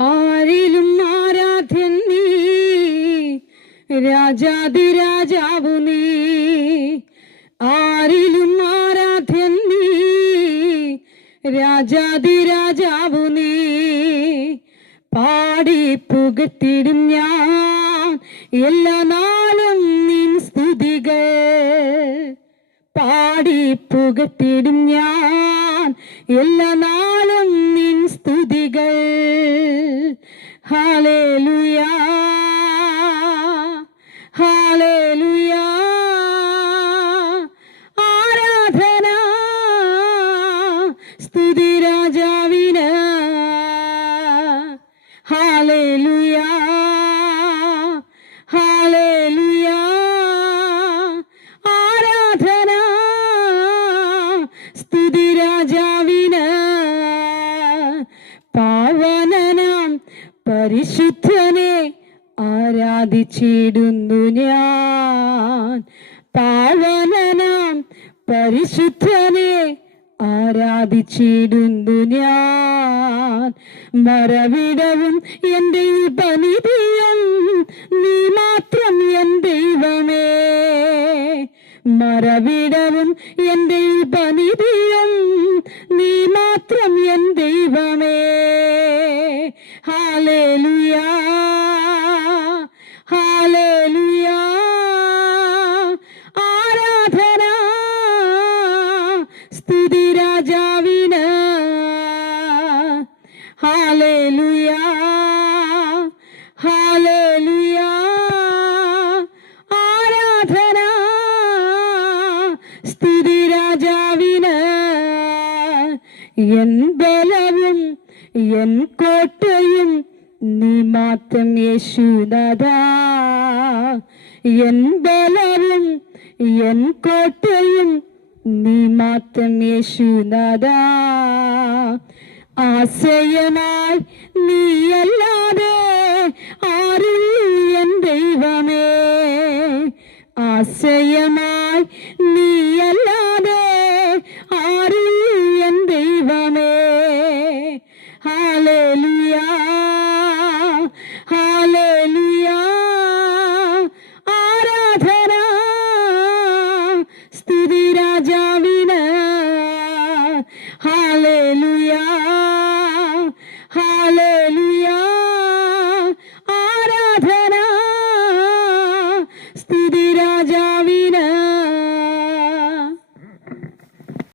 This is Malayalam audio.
ആരിലും ആരാധ്യൻ നീ രാജാതിരാജാവു നീ. ആരിലും ആരാധ്യൻ നീ രാജാതിരാജാവു നീ. പാടി പുകത്തിടും ഞാൻ എല്ലാ നാളും നിൻ സ്തുതികൾ. പാടി പുകത്തിടും ഞാൻ എല്ലാ നാളും നിൻ സ്തുതികൾ. ഹാലേലുയാ ഹാലേലുയാ ആരാധന സ്തുതി രാജാവിന്. ഹാലേലുയാ ഹാലേലുയാ ആരാധന സ്തുതി രാജാവിന്. പാവനനാം പരിശുദ്ധനെ ആരാധിച്ചിടുന്നു ഞാൻ. പാവനനാം പരിശുദ്ധനെ ആരാധിച്ചിടുന്നു ഞാൻ. മറവിടവും എന്റെ പനിതിയും നീ മാത്രം എൻ ദൈവമേ. മറവിടവും എന്റെ പനിതിയും ഹാലേലുയാ എൻ ബലവും എൻ കോട്ടയും നീ മാത്രം യേശുദാ എൻ ബലവും എൻ കോട്ടയും നീ മാത്രം യേശുദാ ആശ്രയമായി നീയല്ലാതെ ആരും എൻ ദൈവമേ ആശ്രയമായി നീയല്ലാതെ ആരും എൻ ദൈവമേ ഹാലേലുയാ ഹാലേലുയാ ആരാധന സ്തുതി രാജാവിന് ഹാ Hallelujah.